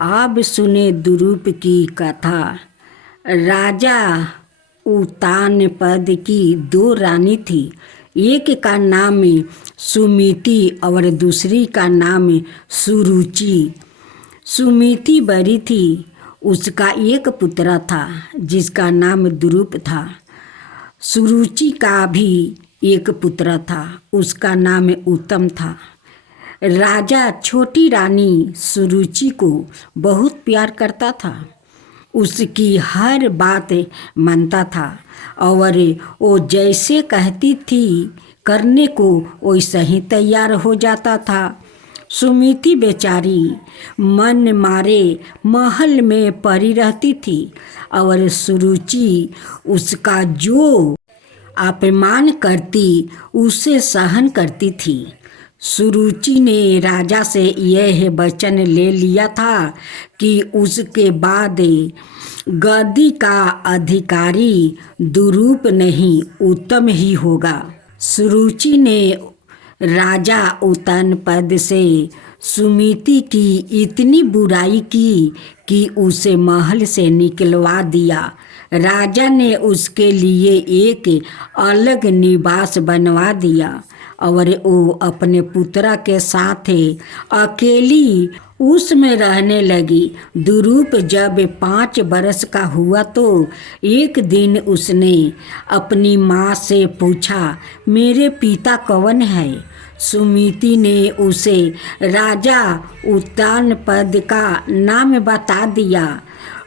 अब सुने दुरूप की कथा। राजा उतानपद की दो रानी थी। एक का नाम सुमिति और दूसरी का नाम सुरुचि। सुमिति बड़ी थी। उसका एक पुत्र था जिसका नाम दुरूप था। सुरुचि का भी एक पुत्र था, उसका नाम उत्तम था। राजा छोटी रानी सुरुचि को बहुत प्यार करता था। उसकी हर बात मानता था और वो जैसे कहती थी करने को वैसा ही तैयार हो जाता था। सुमिति बेचारी मन मारे महल में पड़ी रहती थी और सुरुचि उसका जो अपमान करती उसे सहन करती थी। सुरुचि ने राजा से यह वचन ले लिया था कि उसके बाद गद्दी का अधिकारी दुरूप नहीं उत्तम ही होगा। सुरुचि ने राजा उत्तनपद से सुमिति की इतनी बुराई की कि उसे महल से निकलवा दिया। राजा ने उसके लिए एक अलग निवास बनवा दिया और वो अपने पुत्र के साथ अकेली उसमें रहने लगी। दुरूप जब 5 बरस का हुआ तो एक दिन उसने अपनी माँ से पूछा, मेरे पिता कौन है? सुमिति ने उसे राजा उत्तानपद का नाम बता दिया।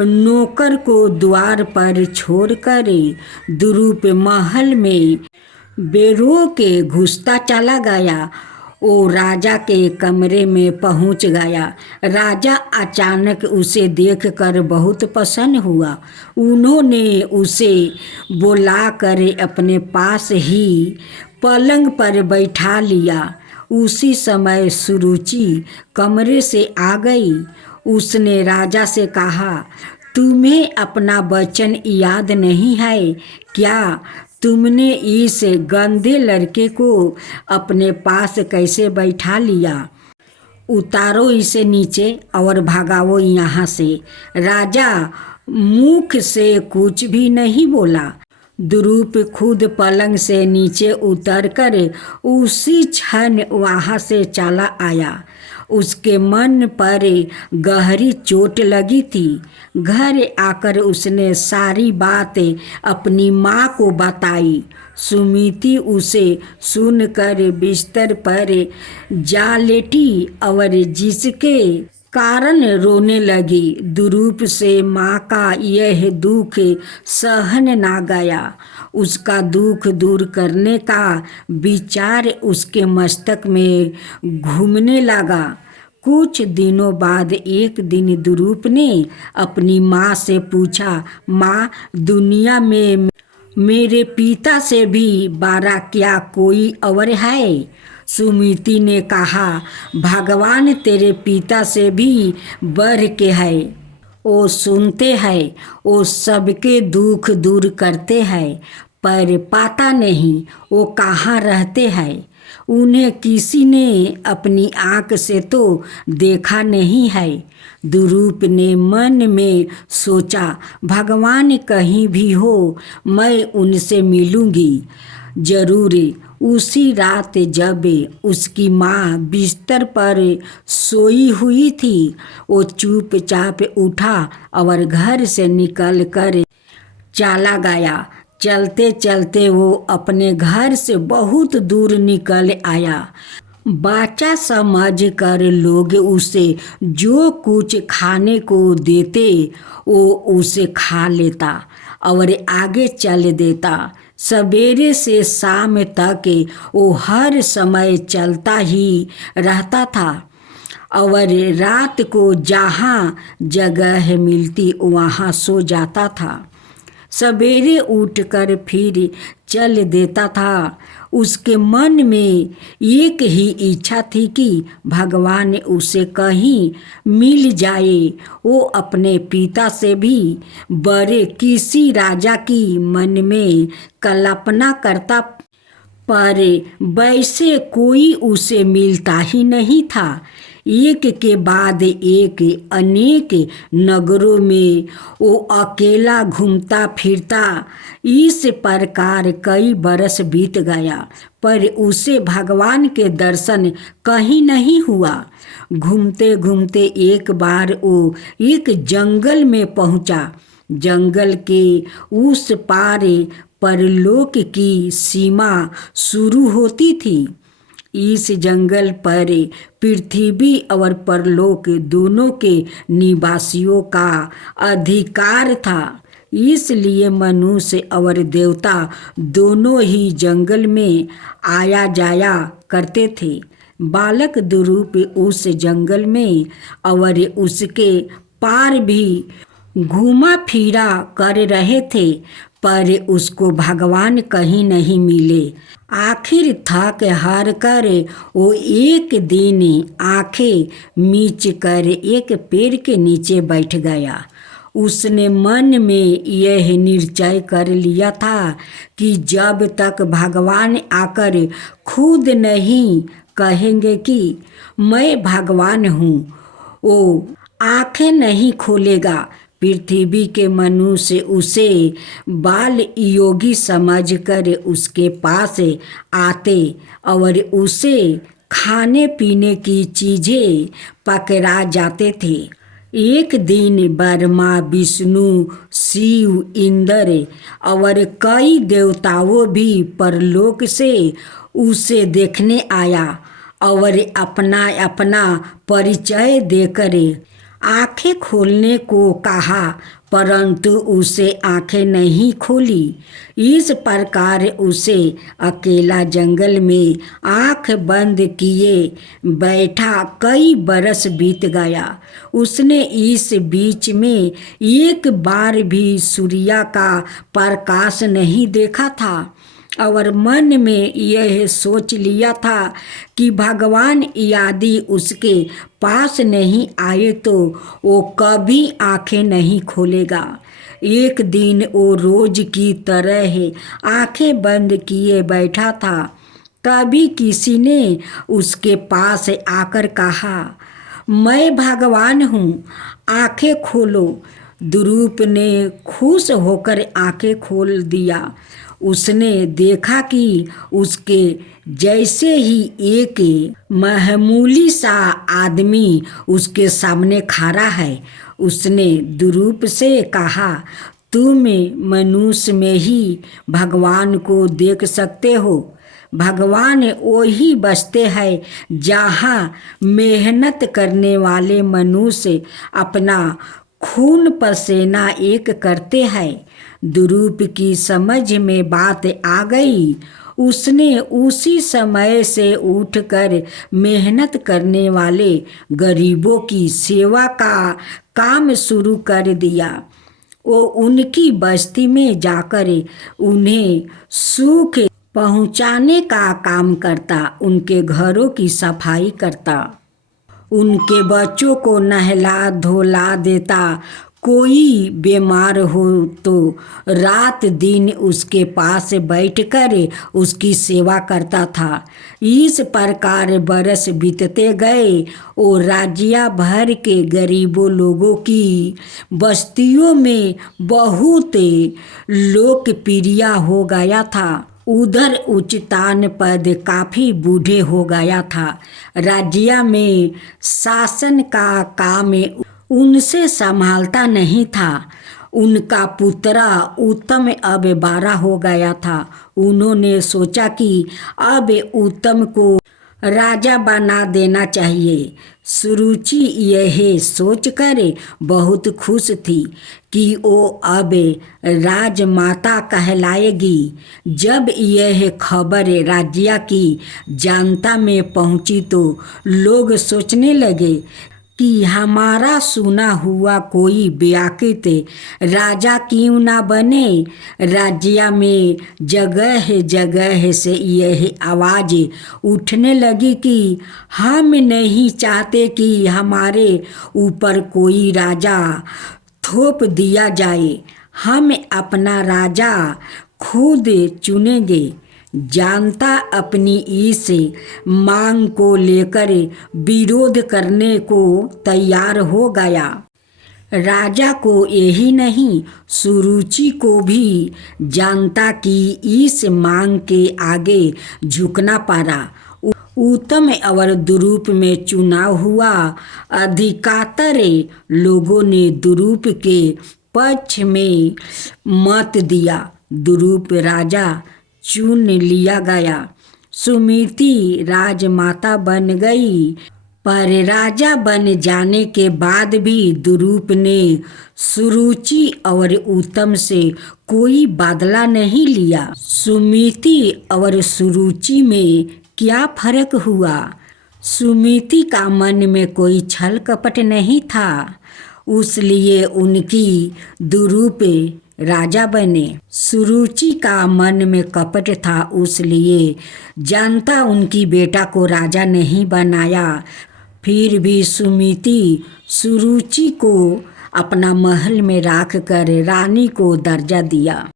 नौकर को द्वार पर छोड़कर दुरूप महल में बेरो के घुसता चला गया। वो राजा के कमरे में पहुंच गया। राजा अचानक उसे देखकर बहुत प्रसन्न हुआ। उन्होंने उसे बुलाकर अपने पास ही पलंग पर बैठा लिया। उसी समय सुरुचि कमरे से आ गई। उसने राजा से कहा, तुम्हें अपना वचन याद नहीं है क्या? तुमने इस गंदे लड़के को अपने पास कैसे बैठा लिया? उतारो इसे नीचे और भगाओ यहाँ से। राजा मुख से कुछ भी नहीं बोला। दुरूप खुद पलंग से नीचे उतरकर उसी क्षण वहाँ से चला आया। उसके मन पर गहरी चोट लगी थी। घर आकर उसने सारी बात अपनी माँ को बताई। सुमिति उसे सुनकर बिस्तर पर जा लेटी और जिसके कारण रोने लगी। दुरूप से माँ का यह दुख सहन ना गया। उसका दुख दूर करने का विचार उसके मस्तक में घूमने लगा। कुछ दिनों बाद एक दिन दुरूप ने अपनी माँ से पूछा, माँ, दुनिया में मेरे पिता से भी बड़ा क्या कोई और है? सुमिति ने कहा, भगवान तेरे पिता से भी बढ़ के है। वो सुनते हैं, वो सबके दुख दूर करते हैं, पर पता नहीं वो कहाँ रहते हैं। उन्हें किसी ने अपनी आँख से तो देखा नहीं है। दुरूप ने मन में सोचा, भगवान कहीं भी हो, मैं उनसे मिलूंगी जरूर। उसी रात जब उसकी माँ बिस्तर पर सोई हुई थी, वो चुपचाप उठा और घर से निकल कर चला गया। चलते चलते वो अपने घर से बहुत दूर निकल आया। बच्चा समझ कर लोग उसे जो कुछ खाने को देते वो उसे खा लेता और आगे चल देता। सवेरे से शाम तक वो हर समय चलता ही रहता था और रात को जहाँ जगह मिलती वहाँ सो जाता था। सवेरे उठकर फिर चल देता था। उसके मन में एक ही इच्छा थी कि भगवान उसे कहीं मिल जाए। वो अपने पिता से भी बड़े किसी राजा की मन में कल्पना करता, पर वैसे कोई उसे मिलता ही नहीं था। एक के बाद एक अनेक नगरों में वो अकेला घूमता फिरता। इस प्रकार कई बरस बीत गया, पर उसे भगवान के दर्शन कहीं नहीं हुआ। घूमते घूमते एक बार वो एक जंगल में पहुंचा। जंगल के उस पार परलोक की सीमा शुरू होती थी। इस जंगल पर पृथ्वी और परलोक दोनों के निवासियों का अधिकार था। इसलिए मनुष्य और देवता दोनों ही जंगल में आया जाया करते थे। बालक दुरूप उस जंगल में और उसके पार भी घूमा फिरा कर रहे थे, पर उसको भगवान कहीं नहीं मिले। आखिर थक हार कर वो एक दिन आंखें मीच कर एक पेड़ के नीचे बैठ गया। उसने मन में यह निश्चय कर लिया था कि जब तक भगवान आकर खुद नहीं कहेंगे कि मैं भगवान हूँ, वो आंखें नहीं खोलेगा। पृथ्वी के मनुष्य उसे बाल योगी समझकर उसके पास आते और उसे खाने पीने की चीज़ें पकड़ा जाते थे। एक दिन ब्रह्मा, विष्णु, शिव, इंद्र और कई देवताओं भी परलोक से उसे देखने आया और अपना अपना परिचय देकर आंखें खोलने को कहा, परंतु उसे आंखें नहीं खोली। इस प्रकार उसे अकेला जंगल में आंख बंद किए बैठा कई बरस बीत गया। उसने इस बीच में एक बार भी सूर्य का प्रकाश नहीं देखा था और मन में यह सोच लिया था कि भगवान यदि उसके पास नहीं आए तो वो कभी आंखें नहीं खोलेगा। एक दिन वो रोज की तरह आंखें बंद किए बैठा था। तभी किसी ने उसके पास आकर कहा, मैं भगवान हूँ, आंखें खोलो। दुरूप ने खुश होकर आंखें खोल दिया। उसने देखा कि उसके जैसे ही एक मामूली सा आदमी उसके सामने खड़ा है। उसने दुरूप से कहा, तुम मनुष्य में ही भगवान को देख सकते हो। भगवान वही बसते हैं जहाँ मेहनत करने वाले मनुष्य अपना खून पसीना एक करते हैं। दुरूप की समझ में बात आ गई। उसने उसी समय से उठकर मेहनत करने वाले गरीबों की सेवा का काम शुरू कर दिया। वो उनकी बस्ती में जाकर उन्हें सुख पहुंचाने का काम करता, उनके घरों की सफाई करता, उनके बच्चों को नहला धोला देता। कोई बीमार हो तो रात दिन उसके पास बैठकर उसकी सेवा करता था। इस प्रकार बरस बीतते गए। वो राज्य भर के गरीबों लोगों की बस्तियों में बहुत लोकप्रिय हो गया था। उधर उच्चतान पद काफ़ी बूढ़े हो गया था। राज्य में शासन का काम उनसे संभालता नहीं था। उनका पुत्र उत्तम अब 12 हो गया था। उन्होंने सोचा कि अब उत्तम को राजा बना देना चाहिए। सुरुचि यह सोचकर बहुत खुश थी कि वो अब राजमाता कहलाएगी। जब यह खबर राज्य की जनता में पहुंची तो लोग सोचने लगे कि हमारा सुना हुआ कोई व्याकृत राजा क्यों ना बने। राज्य में जगह जगह से यह आवाज़ उठने लगी कि हम नहीं चाहते कि हमारे ऊपर कोई राजा थोप दिया जाए, हम अपना राजा खुद चुनेंगे। जानता अपनी इस मांग को लेकर विरोध करने को तैयार हो गया। राजा को यही नहीं, सुरुचि को भी जानता कि इस मांग के आगे झुकना पड़ा। उत्तम और दुरूप में चुनाव हुआ। अधिकतर लोगों ने दुरूप के पक्ष में मत दिया। दुरूप राजा चुन लिया गया। सुमिति राजमाता बन गई, पर राजा बन जाने के बाद भी दुरूप ने सुरुचि और उत्तम से कोई बदला नहीं लिया। सुमिति और सुरुचि में क्या फर्क हुआ? सुमिति का मन में कोई छल कपट नहीं था, उसलिए उनकी दुरूप राजा बने। सुरुचि का मन में कपट था, उसलिए जनता उनकी बेटा को राजा नहीं बनाया। फिर भी सुमिति सुरुचि को अपना महल में रख कर रानी को दर्जा दिया।